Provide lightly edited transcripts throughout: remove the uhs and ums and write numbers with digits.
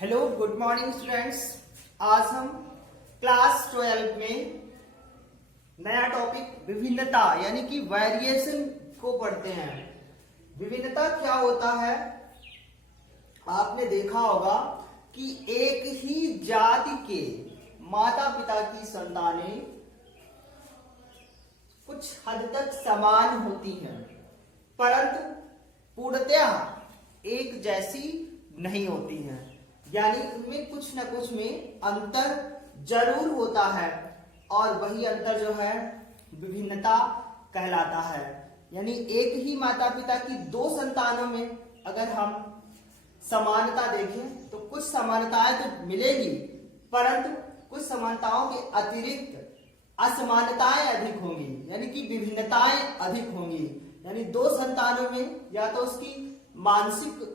Hello good morning students. आज हम class 12 में नया टॉपिक विभिन्नता यानी कि वेरिएशन को पढ़ते हैं। विभिन्नता क्या होता है? आपने देखा होगा कि एक ही जाति के माता पिता की संतानें कुछ हद तक समान होती हैं, परंतु पूर्णतः एक जैसी नहीं होती हैं। यानी उनमें कुछ न कुछ में अंतर जरूर होता है और वही अंतर जो है विभिन्नता कहलाता है। यानी एक ही माता पिता की दो संतानों में अगर हम समानता देखें तो कुछ समानताएं तो मिलेगी, परंतु कुछ समानताओं के अतिरिक्त असमानताएं अधिक होंगी, यानी कि विभिन्नताएं अधिक होंगी। यानी दो संतानों में या तो उसकी मानसिक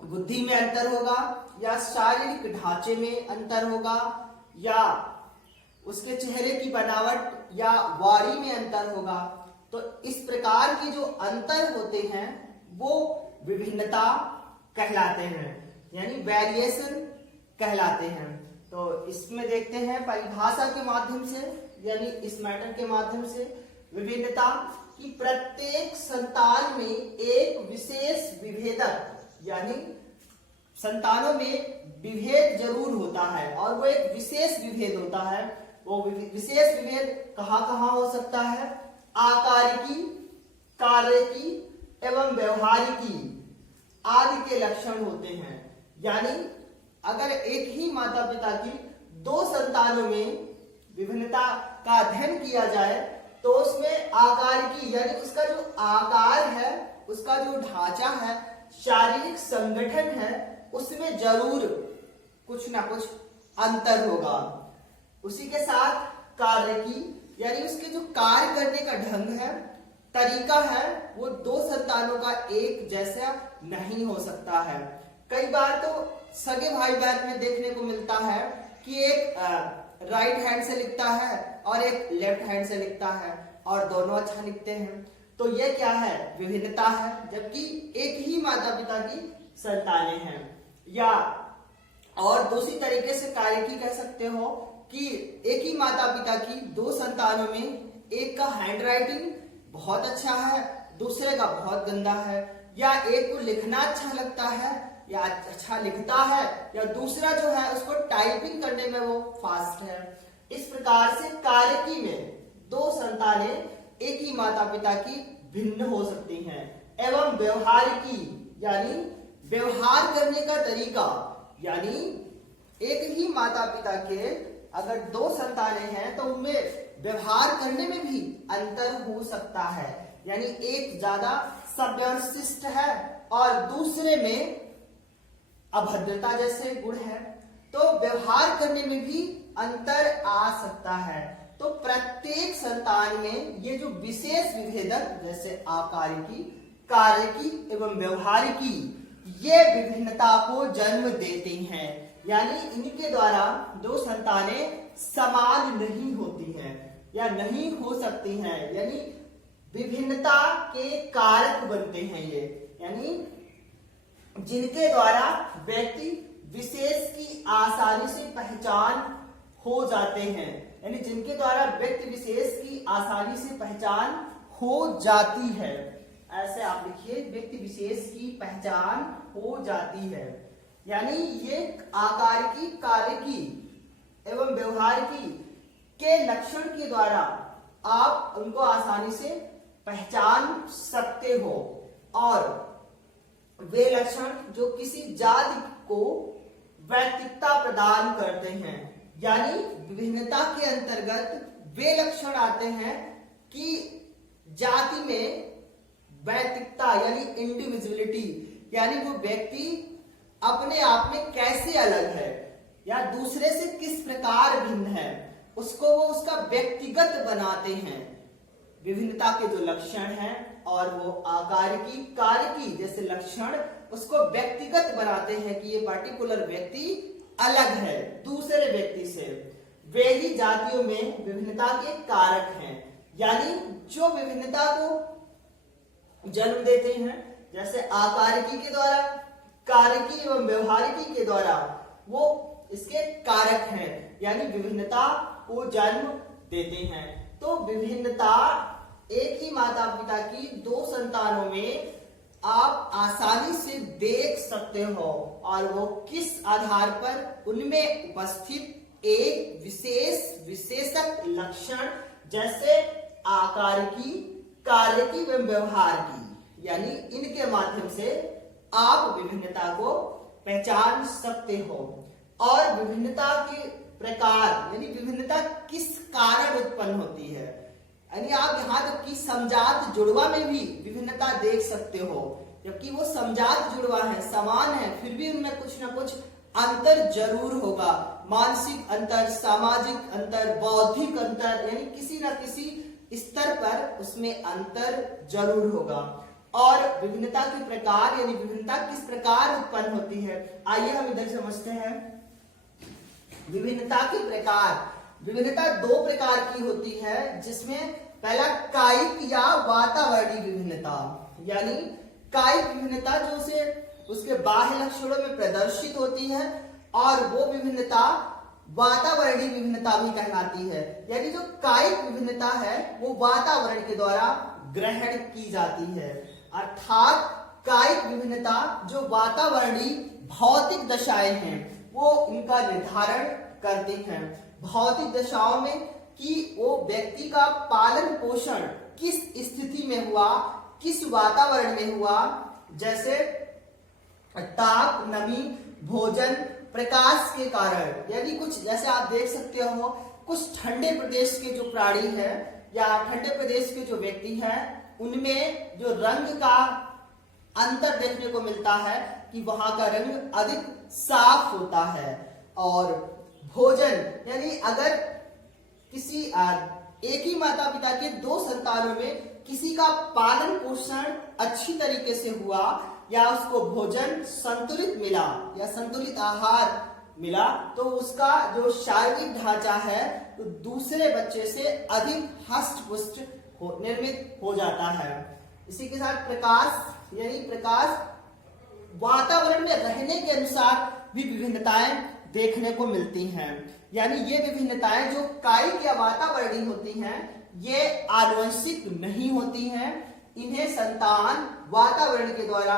बुद्धि में अंतर होगा, या शारीरिक ढांचे में अंतर होगा, या उसके चेहरे की बनावट या वाणी में अंतर होगा। तो इस प्रकार के जो अंतर होते हैं वो विभिन्नता कहलाते हैं, यानी वेरिएशन कहलाते हैं। तो इसमें देखते हैं परिभाषा के माध्यम से, यानी इस मैटर के माध्यम से विभिन्नता की प्रत्येक संतान में एक विशेष विभेदक, यानी संतानों में विभेद जरूर होता है और वो एक विशेष विभेद होता है। वो विशेष विभेद कहाँ हो सकता है? आकारिकी, कार्यकी एवं व्यवहारिकी आदि के लक्षण होते हैं। यानी अगर एक ही माता पिता की दो संतानों में विभिन्नता का अध्ययन किया जाए तो उसमें आकारिकी यानी उसका जो आकार है, उसका जो ढांचा है, शारीरिक संगठन है, उसमें जरूर कुछ ना कुछ अंतर होगा। उसी के साथ कार्य की यानी उसके जो कार्य करने का ढंग है, तरीका है, वो दो संतानों का एक जैसा नहीं हो सकता है। कई बार तो सगे भाई बहन में देखने को मिलता है कि एक राइट हैंड से लिखता है और एक लेफ्ट हैंड से लिखता है और दोनों अच्छा लिखते हैं। तो ये क्या है? विभिन्नता है, जबकि एक ही माता पिता की संतानें हैं। या और दूसरी तरीके से कार्यकी कह सकते हो कि एक ही माता पिता की दो संतानों में एक का हैंड राइटिंग बहुत अच्छा है, दूसरे का बहुत गंदा है, या एक को लिखना अच्छा लगता है या अच्छा लिखता है, या दूसरा जो है उसको टाइपिंग करने में वो फास्ट है। इस प्रकार से कार्यकी में दो संतानें एक ही माता पिता की भिन्न हो सकती हैं। एवं व्यवहारिकी यानी व्यवहार करने का तरीका, यानी एक ही माता पिता के अगर दो संतानें हैं तो उनमें व्यवहार करने में भी अंतर हो सकता है। यानी एक ज्यादा सव्यवशिष्ट है और दूसरे में अभद्रता जैसे गुण है, तो व्यवहार करने में भी अंतर आ सकता है। तो प्रत्येक संतान में ये जो विशेष विभेदक जैसे आकारिकी, कार्यकी एवं व्यवहारिकी ये विभिन्नता को जन्म देते हैं। यानी इनके द्वारा दो संतानें समान नहीं होती हैं या नहीं हो सकती हैं, यानी विभिन्नता के कारक बनते हैं ये, यानी जिनके द्वारा व्यक्ति विशेष की आसानी से पहचान हो जाते हैं। यानी जिनके द्वारा व्यक्ति विशेष की आसानी से पहचान हो जाती है। ऐसे आप लिखिए, व्यक्ति विशेष की पहचान हो जाती है। यानी ये आकारिकी, कार्यकी एवं व्यवहारिकी के लक्षण के द्वारा आप उनको आसानी से पहचान सकते हो, और वे लक्षण जो किसी जाति को व्यक्तित्व प्रदान करते हैं। यानी विभिन्नता के अंतर्गत वे लक्षण आते हैं कि जाति में व्यक्तित्व यानी इंडिविजुअलिटी, यानी वो व्यक्ति अपने आप में कैसे अलग है या दूसरे से किस प्रकार भिन्न है, उसको वो उसका व्यक्तिगत बनाते हैं। विभिन्नता के जो लक्षण हैं और वो आकारिकी, कार्यकी जैसे लक्षण उसको व्यक्तिगत बनाते हैं कि ये पर्टिकुलर व्यक्ति अलग है दूसरे व्यक्ति से। वे ही जातियों में विभिन्नता के कारक हैं, यानी जो विभिन्नता को जन्म देते हैं। जैसे आकारिकी के द्वारा कार्यकी एवं व्यवहारिकी के द्वारा वो इसके कारक हैं, यानी विभिन्नता को जन्म देते हैं। तो विभिन्नता एक ही माता पिता की दो संतानों में आप आसानी से देख सकते हो, और वो किस आधार पर उनमें उपस्थित एक विशेष विशेषक लक्षण जैसे आकार की, कार्य की एवं व्यवहार की, यानी इनके माध्यम से आप विभिन्नता को पहचान सकते हो। और विभिन्नता के प्रकार यानी विभिन्नता किस कारण उत्पन्न होती है, यानी आप यहाँ तक कि समजात जुड़वा में भी विभिन्नता देख सकते हो, जबकि वो समजात जुड़वा है, समान है, फिर भी उनमें कुछ ना कुछ अंतर जरूर होगा। मानसिक अंतर, सामाजिक अंतर, बौद्धिक अंतर, यानी किसी ना किसी स्तर पर उसमें अंतर जरूर होगा। और विभिन्नता के प्रकार यानी विभिन्नता किस प्रकार उत्पन्न होती है, आइए हम इधर समझते हैं। विभिन्नता के प्रकार, विभिन्नता दो प्रकार की होती है, जिसमें पहला कायिक या वातावरणीय विभिन्नता, यानी कायिक विभिन्नता जो से उसके बाह्य लक्षणों में प्रदर्शित होती है, और वो विभिन्नता वातावरणीय विभिन्नता भी कहलाती है। यानी जो कायिक विभिन्नता है वो वातावरण के द्वारा ग्रहण की जाती है, अर्थात कायिक विभिन्नता जो वातावरणीय भौतिक दशाएं हैं वो इनका निर्धारण करती हैं। भौतिक दशाओं में कि वो व्यक्ति का पालन पोषण किस स्थिति में हुआ, किस वातावरण में हुआ, जैसे ताप, नमी, भोजन, प्रकाश के कारण। यानी कुछ जैसे आप देख सकते हो, कुछ ठंडे प्रदेश के जो प्राणी है या ठंडे प्रदेश के जो व्यक्ति है, उनमें जो रंग का अंतर देखने को मिलता है कि वहां का रंग अधिक साफ होता है। और भोजन, यानी अगर किसी एक ही माता पिता के दो संतानों में किसी का पालन पोषण अच्छी तरीके से हुआ, या उसको भोजन संतुलित मिला या संतुलित आहार मिला, तो उसका जो शारीरिक ढांचा है तो दूसरे बच्चे से अधिक हष्ट पुष्ट निर्मित हो जाता है। इसी के साथ प्रकाश, यानी प्रकाश वातावरण में रहने के अनुसार भी विभिन्नताएं देखने को मिलती हैं। यानी ये विभिन्नताएं जो कायिक या वातावरणीय होती हैं, ये आनुवंशिक नहीं होती हैं, इन्हें संतान वातावरण के द्वारा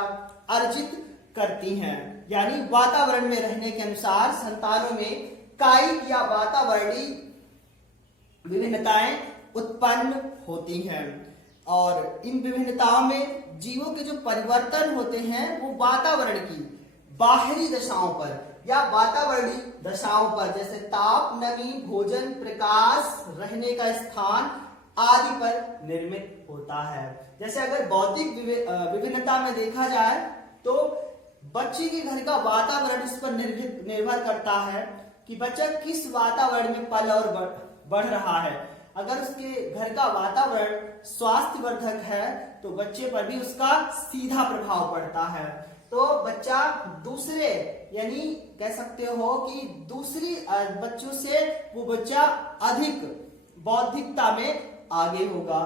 अर्जित करती हैं। यानी वातावरण में रहने के अनुसार संतानों में कायिक या वातावरणीय विभिन्नताएं उत्पन्न होती हैं, और इन विभिन्नताओं में जीवों के जो परिवर्तन होते हैं वो वातावरण की बाहरी दशाओं पर या वातावरणीय दशाओं पर, जैसे ताप, नमी, भोजन, प्रकाश, रहने का स्थान आदि पर निर्मित होता है। जैसे अगर बौद्धिक विभिन्नता में देखा जाए तो बच्चे के घर का वातावरण इस पर निर्भर करता है कि बच्चा किस वातावरण में पल और बढ़ रहा है। अगर उसके घर का वातावरण स्वास्थ्यवर्धक है तो बच्चे पर भी उसका सीधा प्रभाव पड़ता है। तो बच्चा दूसरे, यानी कह सकते हो कि दूसरी बच्चों से वो बच्चा अधिक बौद्धिकता में आगे होगा।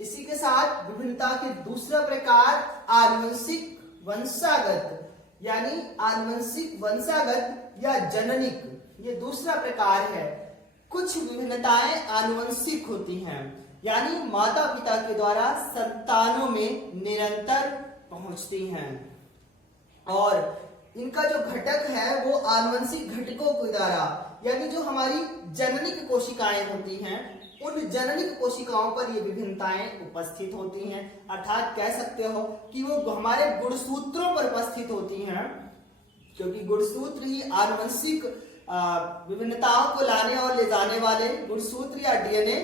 इसी के साथ विभिन्नता के दूसरा प्रकार आनुवंशिक वंशागत, यानी आनुवंशिक वंशागत या जननिक, ये दूसरा प्रकार है। कुछ विभिन्नताएं आनुवंशिक होती हैं, यानी माता पिता के द्वारा संतानों में निरंतर पहुंचती हैं, और इनका जो घटक है वो आनुवंशिक घटकों के द्वारा, यानी जो हमारी जननिक कोशिकाएं होती हैं, उन जननिक कोशिकाओं पर ये विभिन्नताएं उपस्थित होती हैं। अर्थात कह सकते हो कि वो हमारे गुणसूत्रों पर उपस्थित होती हैं, क्योंकि गुणसूत्र ही आनुवंशिक विभिन्नताओं को लाने और ले जाने वाले गुणसूत्र या डीएनए,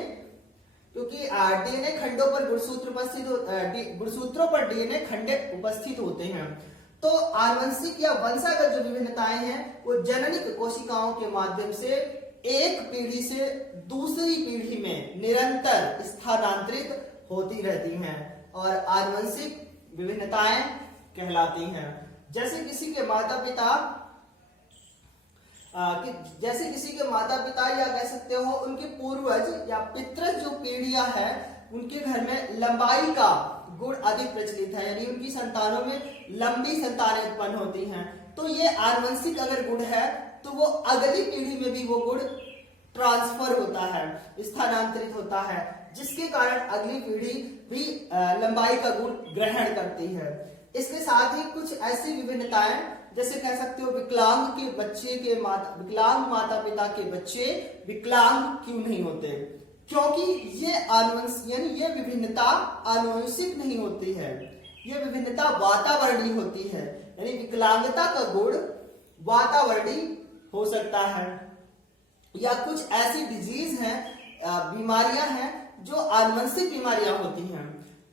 क्योंकि डीएनए खंडों पर गुणसूत्रों पर डीएनए खंडे उपस्थित होते हैं। तो आनुवंशिक या वंशागत जो विभिन्नताएं हैं वो जननिक कोशिकाओं के माध्यम से एक पीढ़ी से दूसरी पीढ़ी में निरंतर स्थानांतरित होती रहती हैं और आनुवंशिक विभिन्नताएं कहलाती हैं। जैसे किसी के माता पिता या कह सकते हो उनके पूर्वज या पितृ जो पीढ़ियां हैं, उनके घर में लंबाई का गुण अधिक प्रचलित है, यानी उनकी संतानों में लंबी संतानें उत्पन्न होती हैं। तो ये आनुवंशिक अगर गुण है तो वो अगली पीढ़ी में भी वो गुण ट्रांसफर होता है, स्थानांतरित होता है, जिसके कारण अगली पीढ़ी भी लंबाई का गुण ग्रहण करती है। इसके साथ ही कुछ ऐसी विभिन्नताएं, जैसे कह सकते हो विकलांग के बच्चे के विकलांग माता पिता के बच्चे विकलांग क्यों नहीं होते, क्योंकि ये आनुवंशिक यानी ये विभिन्नता आनुवंशिक नहीं होती है, ये विभिन्नता वातावरणीय होती है। यानी विकलांगता का गुण वातावरणीय हो सकता है, या कुछ ऐसी डिजीज हैं, बीमारियां हैं जो आनुवंशिक बीमारियां होती हैं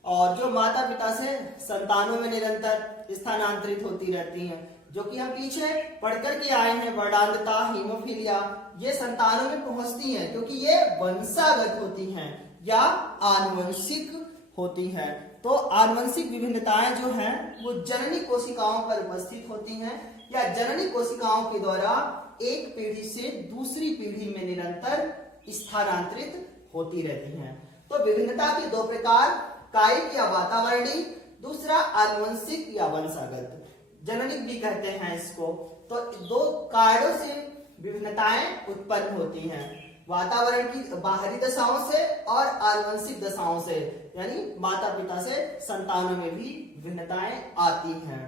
और जो माता पिता से संतानों में निरंतर स्थानांतरित होती रहती हैं, जो कि हम पीछे पढ़कर के आए हैं। वर्णांधता, हीमोफीलिया, ये संतानों में पहुंचती हैं क्योंकि ये वंशागत होती हैं या आनुवंशिक होती हैं। तो आनुवंशिक विभिन्नताएं जो हैं वो जननी कोशिकाओं पर उपस्थित होती हैं या जननी कोशिकाओं के द्वारा एक पीढ़ी से दूसरी पीढ़ी में निरंतर स्थानांतरित होती रहती हैं। तो विभिन्नता के दो प्रकार, कायिक या वातावरणीय, दूसरा आनुवंशिक या वंशागत, जननिक भी कहते हैं इसको। तो दो कारणों से विभिन्नताएं उत्पन्न होती हैं, वातावरण की बाहरी दशाओं से और आनुवंशिक दशाओं से, यानी माता पिता से संतानों में भी विभिन्नताएं आती हैं।